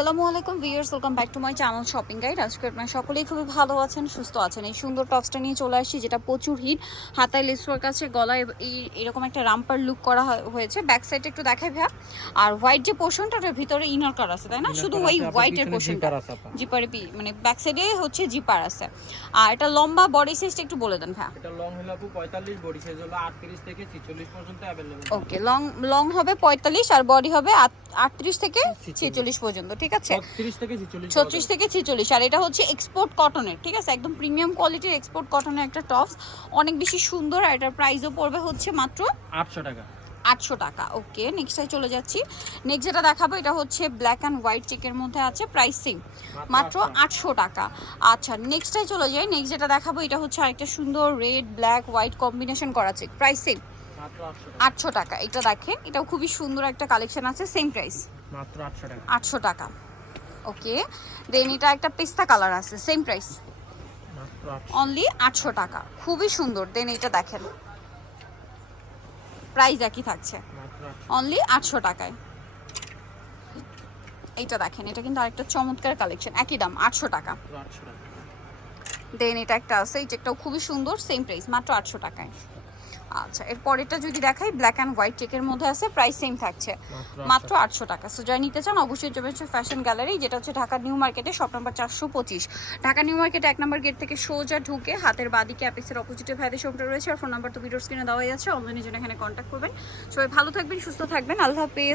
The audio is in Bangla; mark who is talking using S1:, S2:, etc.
S1: আসসালামু আলাইকুম viewers welcome back to my channel shopping guide আজকে আপনারা সকলেই খুবই ভালো আছেন সুস্থ আছেন এই সুন্দর টপসটা নিয়ে চলে আসছি যেটা প্রচুর হিট হাতায় লেস ওয়ার্ক আছে গলায় এই এরকম একটা রাম্পার লুক করা হয়- হয়েছে ব্যাক সাইডে একটু দেখাই ভাইয়া আর হোয়াইট যে পোর্শনটা ওটার ভিতরে ইনার কার আছে তাই না শুধু ওই হোয়াইটের পোর্শনটা জিপারে পি মানে ব্যাক সাইডে হচ্ছে জিপার আছে আর এটা লম্বা বডি সাইজটা একটু বলে দেন ভাইয়া
S2: এটা লং হলো আপু 45 বডি সাইজ হলো 38 থেকে 46 পর্যন্ত अवेलेबल
S1: ওকে লং লং হবে পঁয়তাল্লিশ আর বডি হবে আটত্রিশ থেকে ছেচল্লিশ। পর্যন্ত ঠিক আছে?
S2: 36 থেকে 46
S1: ছত্রিশ থেকে ছেচল্লিশ আর এটা হচ্ছে এক্সপোর্ট কটনের ঠিক আছে? একদম প্রিমিয়াম কোয়ালিটির এক্সপোর্ট কটনের একটা টপস অনেক বেশি সুন্দর আর এটার প্রাইসও পড়বে হচ্ছে মাত্র
S2: 800 টাকা।
S1: আটশো টাকা। ওকে নেক্সটে চলে যাচ্ছি। নেক্সট যেটা দেখাবো এটা হচ্ছে ব্ল্যাক অ্যান্ড হোয়াইট চেকের মধ্যে আছে প্রাইস মাত্র আটশো। টাকা। আচ্ছা নেক্সটে চলে যাই। নেক্সট যেটা দেখাবো এটা হচ্ছে আরেকটা সুন্দর রেড ব্ল্যাক হোয়াইট কম্বিনেশন করা চেক প্রাইস সেম
S2: মাত্র 800 টাকা।
S1: আটশো টাকা। এটা দেখেন এটাও খুবই সুন্দর একটা কালেকশন আছে সেম প্রাইস
S2: মাত্র 800 টাকা।
S1: আটশো টাকা। ওকে দেন এটা একটা পেস্তা কালার আছে সেম প্রাইস অনলি আটশো। টাকা। খুবই সুন্দর। দেন এটা দেখেন প্রাইস একই থাকছে। অনলি আটশো। টাকায়। এইটা দেখেন এটা কিন্তু আরেকটা চমৎকার কালেকশন একই দাম আটশো টাকা।
S2: 800 টাকা।
S1: দেন এটা একটা আছে এই চেকটাও খুবই সুন্দর সেম প্রাইস মাত্র আটশো টাকায়। আচ্ছা এর পরেরটা যদি দেখাই ব্ল্যাক অ্যান্ড হোয়াইট চেকের মধ্যে আছে প্রাইস সেম থাকছে।
S2: মাত্র
S1: আটশো। টাকা। সো যারা নিতে চান অবশ্যই হচ্ছে ফ্যাশন গ্যালারি যেটা হচ্ছে ঢাকা নিউ মার্কেটে শপ নাম্বার চারশো পঁচিশ। ঢাকা নিউ মার্কেটে এক নম্বর গেট থেকে সোজা ঢুকে হাতের বাদিকে অ্যাপেক্সের অপোজিটে ভাইদের শপটা রয়েছে আর ফোন নাম্বার তো ভিডিওর স্ক্রিনে দেওয়া যাচ্ছে অনলাইনের জন্য এখানে কন্ট্যাক্ট করবেন। সবাই ভালো থাকবেন সুস্থ থাকবেন আল্লাহ হাফেজ।